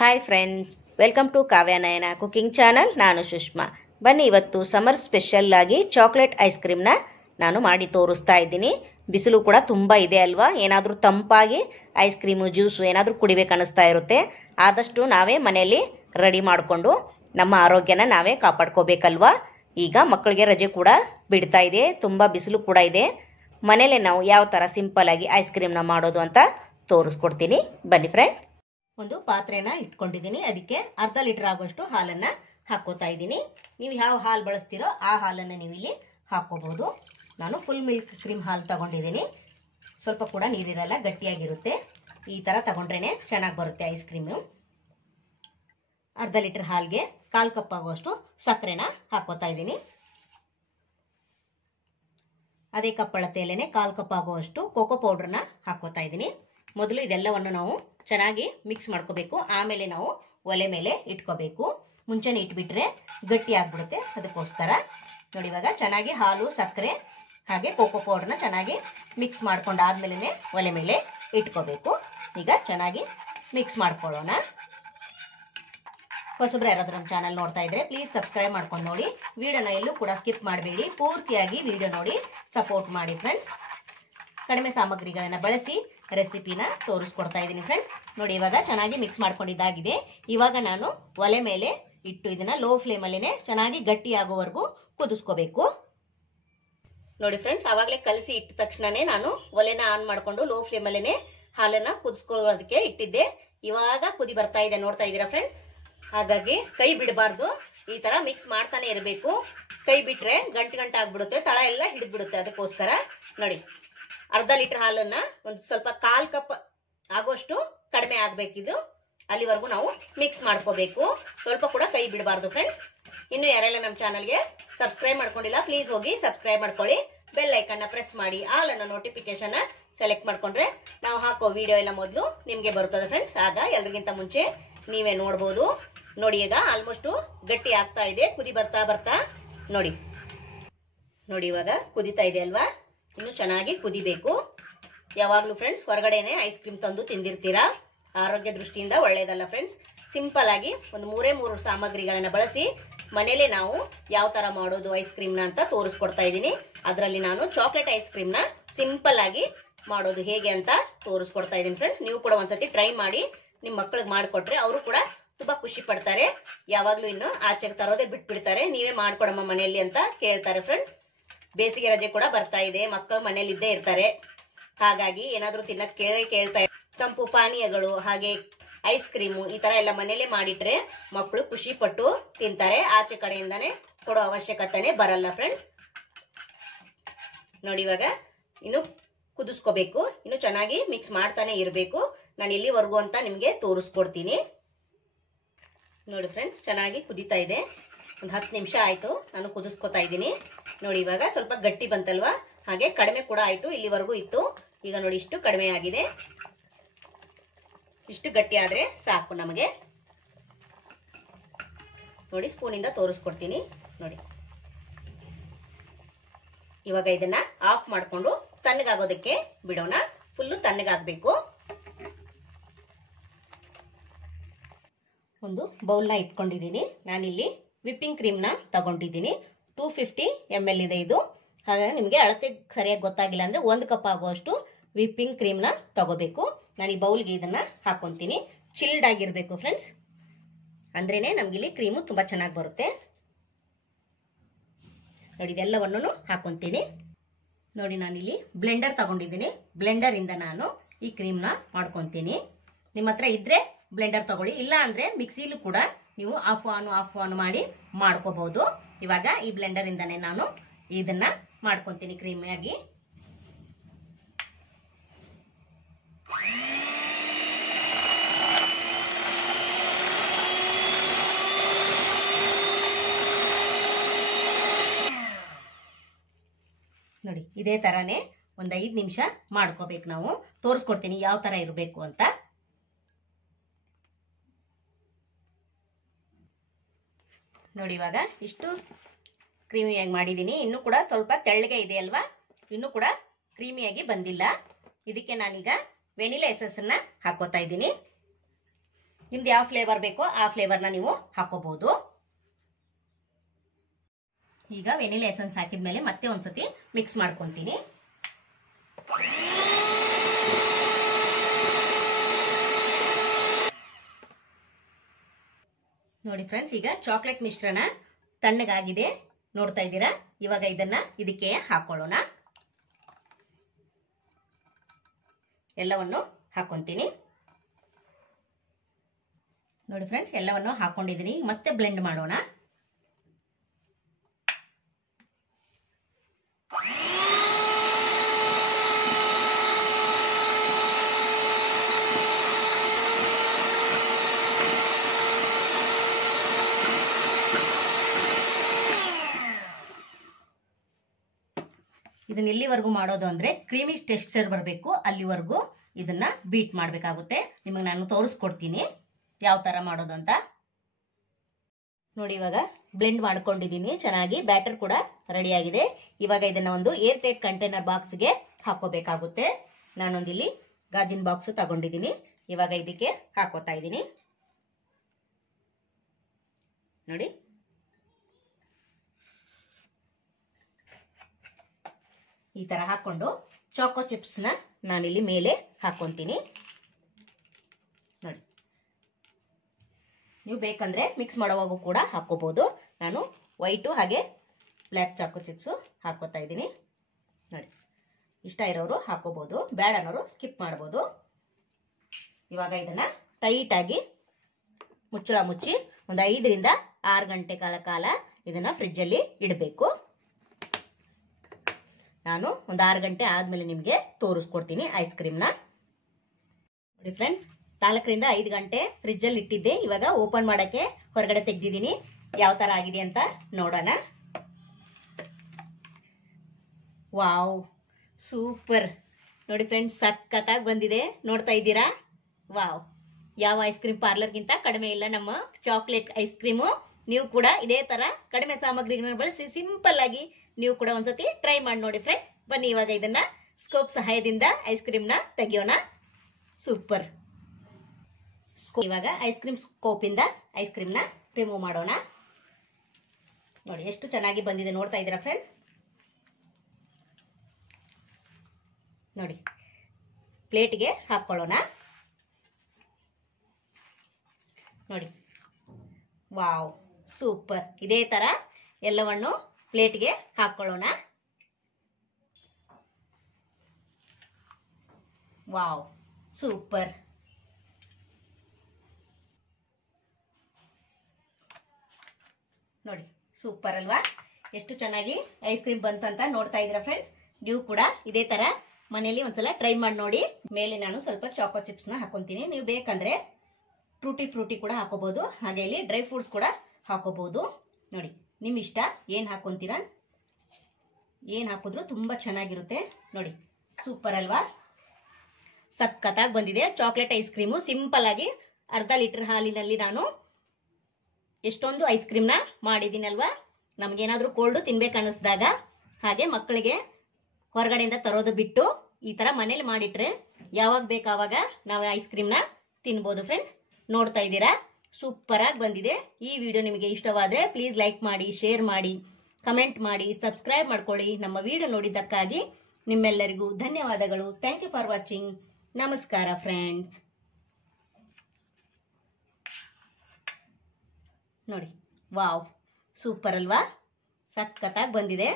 Hi friends, welcome to Kavya Nayana cooking channel. ನಾನು ಸುಷ್ಮಾ. ಬನ್ನಿ, ಇವತ್ತು ಸಮರ್ ಸ್ಪೆಷಲ್ ಆಗಿ ಚಾಕ್ಲೇಟ್ ಐಸ್ ಕ್ರೀಮ್ನ ನಾನು ಮಾಡಿ ತೋರಿಸ್ತಾ ಇದ್ದೀನಿ. ಬಿಸಿಲು ಕೂಡ ತುಂಬ ಇದೆ ಅಲ್ವಾ? ಏನಾದರೂ ತಂಪಾಗಿ ಐಸ್ ಕ್ರೀಮು, ಜ್ಯೂಸು ಏನಾದರೂ ಕುಡಿಬೇಕು ಅನ್ನಿಸ್ತಾ ಇರುತ್ತೆ. ಆದಷ್ಟು ನಾವೇ ಮನೆಯಲ್ಲಿ ರೆಡಿ ಮಾಡಿಕೊಂಡು ನಮ್ಮ ಆರೋಗ್ಯನ ನಾವೇ ಕಾಪಾಡ್ಕೋಬೇಕಲ್ವಾ? ಈಗ ಮಕ್ಕಳಿಗೆ ರಜೆ ಕೂಡ ಬಿಡ್ತಾ ಇದೆ, ತುಂಬ ಬಿಸಿಲು ಕೂಡ ಇದೆ. ಮನೇಲೆ ನಾವು ಯಾವ ಥರ ಸಿಂಪಲ್ಲಾಗಿ ಐಸ್ ಕ್ರೀಮ್ನ ಮಾಡೋದು ಅಂತ ತೋರಿಸ್ಕೊಡ್ತೀನಿ. ಬನ್ನಿ ಫ್ರೆಂಡ್. ಒಂದು ಪಾತ್ರೆನ ಇಟ್ಕೊಂಡಿದ್ದೀನಿ, ಅದಕ್ಕೆ ಅರ್ಧ ಲೀಟರ್ ಆಗುವಷ್ಟು ಹಾಲನ್ನು ಹಾಕೋತಾ ಇದ್ದೀನಿ. ನೀವು ಯಾವ ಹಾಲು ಬಳಸ್ತೀರೋ ಆ ಹಾಲನ್ನು ನೀವು ಇಲ್ಲಿ ಹಾಕೋಬಹುದು. ನಾನು ಫುಲ್ ಮಿಲ್ಕ್ ಕ್ರೀಮ್ ಹಾಲು ತಗೊಂಡಿದ್ದೀನಿ. ಸ್ವಲ್ಪ ಕೂಡ ನೀರಿರಲ್ಲ, ಗಟ್ಟಿಯಾಗಿರುತ್ತೆ. ಈ ಥರ ತಗೊಂಡ್ರೇ ಚೆನ್ನಾಗಿ ಬರುತ್ತೆ ಐಸ್ ಕ್ರೀಮು. ಅರ್ಧ ಲೀಟರ್ ಹಾಲಿಗೆ 1/4 ಕಪ್ ಆಗುವಷ್ಟು ಸಕ್ಕರೆನ ಹಾಕೋತಾ ಇದ್ದೀನಿ. ಅದೇ ಕಪ್ ಅಳತೆಯಲ್ಲೇ 1/4 ಕಪ್ ಆಗುವಷ್ಟು ಕೋಕೋ ಪೌಡ್ರನ್ನ ಹಾಕೋತಾ ಇದ್ದೀನಿ. ಮೊದಲು ಇದೆಲ್ಲವನ್ನು ನಾವು ಚೆನ್ನಾಗಿ ಮಿಕ್ಸ್ ಮಾಡ್ಕೋಬೇಕು, ಆಮೇಲೆ ನಾವು ಒಲೆ ಮೇಲೆ ಇಟ್ಕೋಬೇಕು. ಮುಂಚೆನೇ ಇಟ್ಬಿಟ್ರೆ ಗಟ್ಟಿ ಆಗ್ಬಿಡುತ್ತೆ, ಅದಕ್ಕೋಸ್ಕರ ನೋಡಿ. ಇವಾಗ ಚೆನ್ನಾಗಿ ಹಾಲು, ಸಕ್ಕರೆ ಹಾಗೆ ಕೋಕೋ ಪೌಡರ್ನ ಚೆನ್ನಾಗಿ ಮಿಕ್ಸ್ ಮಾಡ್ಕೊಂಡಾದ್ಮೇಲೆ ಒಲೆ ಮೇಲೆ ಇಟ್ಕೋಬೇಕು. ಈಗ ಚೆನ್ನಾಗಿ ಮಿಕ್ಸ್ ಮಾಡ್ಕೊಳ್ಳೋಣ. ಹೊಸಬ್ರು ಯಾರಾದ್ರೂ ನಮ್ಮ ಚಾನಲ್ ನೋಡ್ತಾ ಇದ್ರೆ ಪ್ಲೀಸ್ ಸಬ್ಸ್ಕ್ರೈಬ್ ಮಾಡ್ಕೊಂಡು ನೋಡಿ. ವಿಡಿಯೋನ ಎಲ್ಲೂ ಕೂಡ ಸ್ಕಿಪ್ ಮಾಡಬೇಡಿ, ಪೂರ್ತಿಯಾಗಿ ವಿಡಿಯೋ ನೋಡಿ ಸಪೋರ್ಟ್ ಮಾಡಿ ಫ್ರೆಂಡ್ಸ್. ಕಡಿಮೆ ಸಾಮಗ್ರಿಗಳನ್ನು ಬಳಸಿ ರೆಸಿಪಿನ ತೋರಿಸ್ಕೊಡ್ತಾ ಇದ್ದೀನಿ ಫ್ರೆಂಡ್ಸ್. ನೋಡಿ, ಇವಾಗ ಚೆನ್ನಾಗಿ ಮಿಕ್ಸ್ ಮಾಡ್ಕೊಂಡಿದ್ದಾಗಿದೆ. ಇವಾಗ ನಾನು ಒಲೆ ಮೇಲೆ ಇಟ್ಟು ಇದನ್ನ ಲೋ ಫ್ಲೇಮಲ್ಲೇ ಚೆನ್ನಾಗಿ ಗಟ್ಟಿ ಆಗೋವರೆಗೂ ಕುದಿಸ್ಕೋಬೇಕು. ನೋಡಿ ಫ್ರೆಂಡ್ಸ್, ಆವಾಗಲೇ ಕಲಸಿ ಇಟ್ಟ ತಕ್ಷಣನೇ ನಾನು ಒಲೆನ ಆನ್ ಮಾಡಿಕೊಂಡು ಲೋ ಫ್ಲೇಮಲ್ಲೇ ಹಾಲನ್ನ ಕುದಿಸ್ಕೊಳ್ಳೋದಕ್ಕೆ ಇಟ್ಟಿದ್ದೆ. ಇವಾಗ ಕುದಿ ಬರ್ತಾ ಇದೆ, ನೋಡ್ತಾ ಇದ್ದೀರಾ ಫ್ರೆಂಡ್. ಹಾಗಾಗಿ ಕೈ ಬಿಡಬಾರ್ದು, ಈ ತರ ಮಿಕ್ಸ್ ಮಾಡ್ತಾನೆ ಇರಬೇಕು. ಕೈ ಬಿಟ್ರೆ ಗಂಟು ಆಗ್ಬಿಡುತ್ತೆ, ತಳ ಎಲ್ಲ ಹಿಡಿದ್ಬಿಡುತ್ತೆ. ಅದಕ್ಕೋಸ್ಕರ ನೋಡಿ, ಅರ್ಧ ಲೀಟರ್ ಹಾಲನ್ನ ಒಂದು ಸ್ವಲ್ಪ 1/4 ಕಪ್ ಆಗೋಷ್ಟು ಕಡಿಮೆ ಆಗ್ಬೇಕಿದು, ಅಲ್ಲಿವರೆಗೂ ನಾವು ಮಿಕ್ಸ್ ಮಾಡ್ಕೋಬೇಕು. ಸ್ವಲ್ಪ ಕೂಡ ಕೈ ಬಿಡಬಾರ್ದು ಫ್ರೆಂಡ್ಸ್. ಇನ್ನು ಯಾರೆಲ್ಲ ನಮ್ಮ ಚಾನಲ್ಗೆ ಸಬ್ಸ್ಕ್ರೈಬ್ ಮಾಡ್ಕೊಂಡಿಲ್ಲ ಪ್ಲೀಸ್ ಹೋಗಿ ಸಬ್ಸ್ಕ್ರೈಬ್ ಮಾಡ್ಕೊಳ್ಳಿ. ಬೆಲ್ ಐಕನ್ನ ಪ್ರೆಸ್ ಮಾಡಿ ಆಲ್ ಅನ್ನೋ ನೋಟಿಫಿಕೇಶನ್ ಸೆಲೆಕ್ಟ್ ಮಾಡ್ಕೊಂಡ್ರೆ ನಾವು ಹಾಕೋ ವಿಡಿಯೋ ಎಲ್ಲ ಮೊದಲು ನಿಮ್ಗೆ ಬರುತ್ತದೆ ಫ್ರೆಂಡ್ಸ್. ಆಗ ಎಲ್ರಿಗಿಂತ ಮುಂಚೆ ನೀವೇ ನೋಡ್ಬೋದು. ನೋಡಿ, ಈಗ ಆಲ್ಮೋಸ್ಟ್ ಗಟ್ಟಿ ಆಗ್ತಾ ಇದೆ, ಕುದಿ ಬರ್ತಾ ಬರ್ತಾ ನೋಡಿ. ಇವಾಗ ಕುದಿತಾ ಇದೆ ಅಲ್ವಾ? ಇನ್ನು ಚೆನ್ನಾಗಿ ಕುದಿಬೇಕು. ಯಾವಾಗ್ಲೂ ಫ್ರೆಂಡ್ಸ್ ಹೊರಗಡೆನೆ ಐಸ್ ಕ್ರೀಮ್ ತಂದು ತಿಂದಿರ್ತೀರಾ, ಆರೋಗ್ಯ ದೃಷ್ಟಿಯಿಂದ ಒಳ್ಳೇದಲ್ಲ ಫ್ರೆಂಡ್ಸ್. ಸಿಂಪಲ್ ಆಗಿ ಒಂದು 3 ಸಾಮಗ್ರಿಗಳನ್ನ ಬಳಸಿ ಮನೇಲೆ ನಾವು ಯಾವ ತರ ಮಾಡೋದು ಐಸ್ ಕ್ರೀಮ್ನ ಅಂತ ತೋರಿಸ್ಕೊಡ್ತಾ ಇದ್ದೀನಿ. ಅದರಲ್ಲಿ ನಾನು ಚಾಕ್ಲೇಟ್ ಐಸ್ ಕ್ರೀಮ್ನ ಸಿಂಪಲ್ ಆಗಿ ಮಾಡೋದು ಹೇಗೆ ಅಂತ ತೋರಿಸ್ಕೊಡ್ತಾ ಇದ್ದೀನಿ ಫ್ರೆಂಡ್ಸ್. ನೀವು ಕೂಡ ಒಂದ್ಸತಿ ಟ್ರೈ ಮಾಡಿ, ನಿಮ್ ಮಕ್ಕಳಿಗೆ ಮಾಡಿಕೊಟ್ರೆ ಅವರು ಕೂಡ ತುಂಬಾ ಖುಷಿ ಪಡ್ತಾರೆ. ಯಾವಾಗ್ಲೂ ಇನ್ನು ಆಚೆಗೆ ತರೋದೇ ಬಿಟ್ಬಿಡ್ತಾರೆ, ನೀವೇ ಮಾಡ್ಕೊಡಮ್ಮ ಮನೆಯಲ್ಲಿ ಅಂತ ಕೇಳ್ತಾರೆ ಫ್ರೆಂಡ್ಸ್. ಬೇಸಿಗೆ ರಜೆ ಕೂಡ ಬರ್ತಾ ಇದೆ, ಮಕ್ಕಳು ಮನೇಲಿ ಇದ್ದೇ ಇರ್ತಾರೆ. ಹಾಗಾಗಿ ಏನಾದ್ರೂ ತಿನ್ನಕ್ಕೆ ಕೇಳ್ತಾ ತಂಪು ಪಾನೀಯಗಳು ಹಾಗೆ ಐಸ್ ಕ್ರೀಮು ಈ ತರ ಎಲ್ಲ ಮನೇಲೆ ಮಾಡಿಟ್ರೆ ಮಕ್ಕಳು ಖುಷಿ ಪಟ್ಟು ತಿಂತಾರೆ. ಆಚೆ ಕಡೆಯಿಂದಾನೆ ಕೊಡೋ ಅವಶ್ಯಕತೆನೆ ಬರಲ್ಲ ಫ್ರೆಂಡ್ಸ್. ನೋಡಿ, ಇವಾಗ ಇನ್ನು ಕುದಿಸ್ಕೋಬೇಕು, ಇನ್ನು ಚೆನ್ನಾಗಿ ಮಿಕ್ಸ್ ಮಾಡ್ತಾನೆ ಇರಬೇಕು. ನಾನು ಎಲ್ಲಿವರೆಗೂ ಅಂತ ನಿಮ್ಗೆ ತೋರಿಸ್ಕೊಡ್ತೀನಿ. ನೋಡಿ ಫ್ರೆಂಡ್ಸ್, ಚೆನ್ನಾಗಿ ಕುದಿತಾ ಇದೆ. ಒಂದು 10 ನಿಮಿಷ ಆಯ್ತು ನಾನು ಕುದಿಸ್ಕೊತಾ ಇದ್ದೀನಿ. ನೋಡಿ, ಇವಾಗ ಸ್ವಲ್ಪ ಗಟ್ಟಿ ಬಂತಲ್ವಾ, ಹಾಗೆ ಕಡಿಮೆ ಕೂಡ ಆಯ್ತು. ಇಲ್ಲಿವರೆಗೂ ಇತ್ತು, ಈಗ ನೋಡಿ ಇಷ್ಟು ಕಡಿಮೆ ಆಗಿದೆ. ಇಷ್ಟು ಗಟ್ಟಿ ಆದ್ರೆ ಸಾಕು ನಮಗೆ. ನೋಡಿ, ಸ್ಪೂನಿಂದ ತೋರಿಸ್ಕೊಡ್ತೀನಿ. ನೋಡಿ, ಇವಾಗ ಇದನ್ನ ಆಫ್ ಮಾಡ್ಕೊಂಡು ತಣ್ಣಗಾಗೋದಕ್ಕೆ ಬಿಡೋಣ. ಫುಲ್ಲು ತಣ್ಣಗಾಗ್ಬೇಕು. ಒಂದು ಬೌಲ್ನ ಇಟ್ಕೊಂಡಿದ್ದೀನಿ. ನಾನಿಲ್ಲಿ ವಿಪ್ಪಿಂಗ್ ಕ್ರೀಮ್ನ ತಗೊಂಡಿದ್ದೀನಿ. 250 ml ಇದೆ ಇದು. ಹಾಗಾಗಿ ನಿಮಗೆ ಅಳತೆ ಸರಿಯಾಗಿ ಗೊತ್ತಾಗಿಲ್ಲ ಅಂದ್ರೆ 1 ಕಪ್ ಆಗುವಷ್ಟು ವಿಪ್ಪಿಂಗ್ ಕ್ರೀಮ್ನ ತಗೋಬೇಕು. ನಾನು ಈ ಬೌಲ್ಗೆ ಇದನ್ನ ಹಾಕೊಂತೀನಿ. ಚಿಲ್ಡ್ ಆಗಿರ್ಬೇಕು ಫ್ರೆಂಡ್ಸ್, ಅಂದ್ರೇನೆ ನಮ್ಗಿಲ್ಲಿ ಕ್ರೀಮು ತುಂಬಾ ಚೆನ್ನಾಗಿ ಬರುತ್ತೆ. ನೋಡಿ, ಇದೆಲ್ಲವನ್ನು ಹಾಕೊಂತೀನಿ. ನೋಡಿ, ನಾನಿಲ್ಲಿ ಬ್ಲೆಂಡರ್ ತಗೊಂಡಿದ್ದೀನಿ. ಬ್ಲೆಂಡರ್ ಇಂದ ನಾನು ಈ ಕ್ರೀಮ್ನ ಮಾಡ್ಕೊಂತೀನಿ. ನಿಮ್ಮ ಹತ್ರ ಇದ್ರೆ ಬ್ಲೆಂಡರ್ ತಗೊಳ್ಳಿ, ಇಲ್ಲ ಅಂದ್ರೆ ಮಿಕ್ಸಿಲೂ ಕೂಡ ನೀವು ಆಫ್ ಆನ್ ಮಾಡಿ ಮಾಡ್ಕೋಬಹುದು. ಇವಾಗ ಈ ಬ್ಲೆಂಡರ್ ಇಂದಾನೆ ನಾನು ಇದನ್ನ ಮಾಡ್ಕೊಂತೀನಿ ಕ್ರೀಮ್ ಆಗಿ. ನೋಡಿ, ಇದೇ ತರಾನೇ ಒಂದು 5 ನಿಮಿಷ ಮಾಡ್ಕೋಬೇಕು ನಾವು. ತೋರಿಸ್ಕೊಡ್ತೀನಿ ಯಾವ ತರ ಇರಬೇಕು ಅಂತ. ನೋಡಿ, ಇವಾಗ ಇಷ್ಟು ಕ್ರೀಮಿಯಾಗಿ ಮಾಡಿದ್ದೀನಿ. ಇನ್ನೂ ಕೂಡ ಸ್ವಲ್ಪ ತೆಳ್ಳಗೆ ಇದೆ ಅಲ್ವಾ, ಇನ್ನೂ ಕೂಡ ಕ್ರೀಮಿಯಾಗಿ ಬಂದಿಲ್ಲ. ಇದಕ್ಕೆ ನಾನೀಗ ವೆನಿಲಾ ಎಸೆನ್ಸ್ ಅನ್ನ ಹಾಕೋತಾ ಇದ್ದೀನಿ. ನಿಮ್ದು ಯಾವ ಫ್ಲೇವರ್ ಬೇಕೋ ಆ ಫ್ಲೇವರ್ನ ನೀವು ಹಾಕೋಬಹುದು. ಈಗ ವೆನಿಲಾ ಎಸೆನ್ಸ್ ಹಾಕಿದ್ಮೇಲೆ ಮತ್ತೆ ಒಂದ್ಸತಿ ಮಿಕ್ಸ್ ಮಾಡ್ಕೊಂತೀನಿ. ನೋಡಿ ಫ್ರೆಂಡ್ಸ್, ಈಗ ಚಾಕ್ಲೇಟ್ ಮಿಶ್ರಣ ತಣ್ಣಗಾಗಿದೆ, ನೋಡ್ತಾ ಇದ್ದೀರಾ. ಇವಾಗ ಇದನ್ನ ಇದಕ್ಕೆ ಹಾಕೊಳ್ಳೋಣ. ಎಲ್ಲವನ್ನು ಹಾಕೊಂತೀನಿ. ನೋಡಿ ಫ್ರೆಂಡ್ಸ್, ಎಲ್ಲವನ್ನು ಹಾಕೊಂಡಿದ್ದೀನಿ. ಮತ್ತೆ ಬ್ಲೆಂಡ್ ಮಾಡೋಣ. ಇದನ್ನ ಎಲ್ಲಿವರೆಗೂ ಮಾಡೋದು ಅಂದ್ರೆ ಕ್ರೀಮಿ ಟೆಕ್ಸ್ಚರ್ ಬರಬೇಕು, ಅಲ್ಲಿವರೆಗೂ ಇದನ್ನ ಬೀಟ್ ಮಾಡಬೇಕಾಗುತ್ತೆ. ನಿಮಗೆ ನಾನು ತೋರಿಸ್ಕೊಡ್ತೀನಿ ಯಾವ ತರ ಮಾಡೋದು ಅಂತ. ನೋಡಿ, ಇವಾಗ ಬ್ಲೆಂಡ್ ಮಾಡ್ಕೊಂಡಿದ್ದೀನಿ ಚೆನ್ನಾಗಿ. ಬ್ಯಾಟರ್ ಕೂಡ ರೆಡಿ ಆಗಿದೆ. ಇವಾಗ ಇದನ್ನ ಒಂದು ಏರ್ ಟೈಟ್ ಕಂಟೈನರ್ ಬಾಕ್ಸ್ಗೆ ಹಾಕೋಬೇಕಾಗುತ್ತೆ. ನಾನೊಂದಿಲ್ಲಿ ಗಾಜಿನ ಬಾಕ್ಸ್ ತಗೊಂಡಿದ್ದೀನಿ. ಇವಾಗ ಇದಕ್ಕೆ ಹಾಕೋತಾ ಇದ್ದೀನಿ. ನೋಡಿ, ಈ ತರ ಹಾಕೊಂಡು ಚಾಕೋ ಚಿಪ್ಸ್ ನ ನಾನಿಲ್ಲಿ ಮೇಲೆ ಹಾಕೊಂತೀನಿ. ನೋಡಿ, ನೀವು ಬೇಕಂದ್ರೆ ಮಿಕ್ಸ್ ಮಾಡುವಾಗ ಕೂಡ ಹಾಕೋಬಹುದು. ನಾನು ವೈಟು ಹಾಗೆ ಬ್ಲ್ಯಾಕ್ ಚಾಕೋ ಚಿಪ್ಸ್ ಹಾಕೋತಾ ಇದ್ದೀನಿ. ನೋಡಿ, ಇಷ್ಟ ಇರೋರು ಹಾಕೋಬಹುದು, ಬೇಡ ಅನ್ನೋರು ಸ್ಕಿಪ್ ಮಾಡಬಹುದು. ಇವಾಗ ಇದನ್ನ ಟೈಟ್ ಆಗಿ ಮುಚ್ಚಳ ಮುಚ್ಚಿ ಒಂದು 5 ರಿಂದ 6 ಗಂಟೆ ಕಾಲ ಇದನ್ನ ಫ್ರಿಡ್ಜ್ ಅಲ್ಲಿ ಇಡಬೇಕು. ನಾನು ಒಂದು 6 ಗಂಟೆ ಆದ್ಮೇಲೆ ನಿಮ್ಗೆ ತೋರಿಸ್ಕೊಡ್ತೀನಿ ಐಸ್ ಕ್ರೀಮ್ನ. ನೋಡಿ ಫ್ರೆಂಡ್ಸ್, 4 ರಿಂದ 5 ಗಂಟೆ ಫ್ರಿಡ್ಜ್ ಅಲ್ಲಿ ಇಟ್ಟಿದ್ದೆ. ಇವಾಗ ಓಪನ್ ಮಾಡಕ್ಕೆ ಹೊರಗಡೆ ತೆಗ್ದಿದ್ದೀನಿ. ಯಾವ ತರ ಆಗಿದೆ ಅಂತ ನೋಡೋಣ. Wow, super. ನೋಡಿ ಫ್ರೆಂಡ್ಸ್, ಸಖತ್ತಾಗಿ ಬಂದಿದೆ. ನೋಡ್ತಾ ಇದ್ದೀರಾ? ವಾವ್, ಯಾವ ಐಸ್ ಕ್ರೀಮ್ ಪಾರ್ಲರ್ಗಿಂತ ಕಡಿಮೆ ಇಲ್ಲ ನಮ್ಮ ಚಾಕ್ಲೇಟ್ ಐಸ್ ಕ್ರೀಮು. ನೀವು ಕೂಡ ಇದೇ ತರ ಕಡಿಮೆ ಸಾಮಗ್ರಿಗಳನ್ನ ಬಳಸಿ ಸಿಂಪಲ್ ಆಗಿ ನೀವು ಕೂಡ ಒಂದ್ಸತಿ ಟ್ರೈ ಮಾಡಿ ನೋಡಿ ಫ್ರೆಂಡ್. ಬನ್ನಿ, ಇವಾಗ ಇದನ್ನ ಸ್ಕೋಪ್ ಸಹಾಯದಿಂದ ಐಸ್ ಕ್ರೀಮ್ನ ತೆಗಿಯೋಣ. ಸೂಪರ್. ಇವಾಗ ಐಸ್ ಕ್ರೀಮ್ ಸ್ಕೋಪ್ ಇಂದ ಐಸ್ ಕ್ರೀಮ್ನ ರಿಮೂವ್ ಮಾಡೋಣ. ನೋಡಿ ಎಷ್ಟು ಚೆನ್ನಾಗಿ ಬಂದಿದೆ, ನೋಡ್ತಾ ಇದ್ದೀರಾ ಫ್ರೆಂಡ್? ನೋಡಿ, ಪ್ಲೇಟ್ಗೆ ಹಾಕೊಳ್ಳೋಣ. ನೋಡಿ, ವಾವ್, ಸೂಪರ್. ಇದೇ ತರ ಎಲ್ಲವನ್ನು ಪ್ಲೇಟ್ಗೆ ಹಾಕೊಳ್ಳೋಣ. Wow, super. ನೋಡಿ, ಸೂಪರ್ ಅಲ್ವಾ? ಎಷ್ಟು ಚೆನ್ನಾಗಿ ಐಸ್ ಕ್ರೀಮ್ ಬಂತಂತ ನೋಡ್ತಾ ಇದ್ದೀರಾ ಫ್ರೆಂಡ್ಸ್? ನೀವು ಕೂಡ ಇದೇ ತರ ಮನೆಯಲ್ಲಿ ಒಂದ್ಸಲ ಟ್ರೈ ಮಾಡಿ ನೋಡಿ. ಮೇಲೆ ನಾನು ಸ್ವಲ್ಪ ಚಾಕೋ ಚಿಪ್ಸ್ ನ ಹಾಕೊಂತೀನಿ. ನೀವು ಬೇಕಂದ್ರೆ ಟೂಟಿ ಫ್ರೂಟಿ ಕೂಡ ಹಾಕೋಬಹುದು, ಹಾಗೆ ಇಲ್ಲಿ ಡ್ರೈ ಫ್ರೂಟ್ಸ್ ಕೂಡ ಹಾಕೋಬಹುದು. ನೋಡಿ, ನಿಮ್ ಇಷ್ಟ ಏನ್ ಹಾಕೊಂತೀರಾ. ಏನ್ ಹಾಕಿದ್ರು ತುಂಬಾ ಚೆನ್ನಾಗಿರುತ್ತೆ. ನೋಡಿ, ಸೂಪರ್ ಅಲ್ವಾ? ಸಖತ್ತಾಗಿ ಬಂದಿದೆ ಚಾಕ್ಲೇಟ್ ಐಸ್ ಕ್ರೀಮು. ಸಿಂಪಲ್ ಆಗಿ ಅರ್ಧ ಲೀಟರ್ ಹಾಲಿನಲ್ಲಿ ನಾನು ಎಷ್ಟೊಂದು ಐಸ್ ಕ್ರೀಮ್ನ ಮಾಡಿದ್ದೀನಲ್ವಾ. ನಮ್ಗೇನಾದ್ರೂ ಕೋಲ್ಡ್ ತಿನ್ಬೇಕು ಅನ್ನಿಸ್ದಾಗ, ಹಾಗೆ ಮಕ್ಕಳಿಗೆ ಹೊರಗಡೆಯಿಂದ ತರೋದು ಬಿಟ್ಟು ಈ ತರ ಮನೇಲಿ ಮಾಡಿಟ್ರೆ ಯಾವಾಗ ಬೇಕಾವಾಗ ನಾವು ಐಸ್ ಕ್ರೀಮ್ನ ತಿನ್ಬೋದು ಫ್ರೆಂಡ್ಸ್. ನೋಡ್ತಾ ಇದ್ದೀರಾ? ಸೂಪರ್ ಆಗಿ ಬಂದಿದೆ. ಈ ವಿಡಿಯೋ ನಿಮಗೆ ಇಷ್ಟವಾದ್ರೆ ಪ್ಲೀಸ್ ಲೈಕ್ ಮಾಡಿ, ಶೇರ್ ಮಾಡಿ, ಕಮೆಂಟ್ ಮಾಡಿ, ಸಬ್ಸ್ಕ್ರೈಬ್ ಮಾಡ್ಕೊಳ್ಳಿ. ನಮ್ಮ ವಿಡಿಯೋ ನೋಡಿದ್ದಕ್ಕಾಗಿ ನಿಮ್ಮೆಲ್ಲರಿಗೂ ಧನ್ಯವಾದಗಳು. Thank you for watching. ನಮಸ್ಕಾರ ಫ್ರೆಂಡ್ಸ್. ನೋಡಿ, ವಾವ್, ಸೂಪರ್ ಅಲ್ವಾ? ಸಖತ್ತಾಗಿ ಬಂದಿದೆ.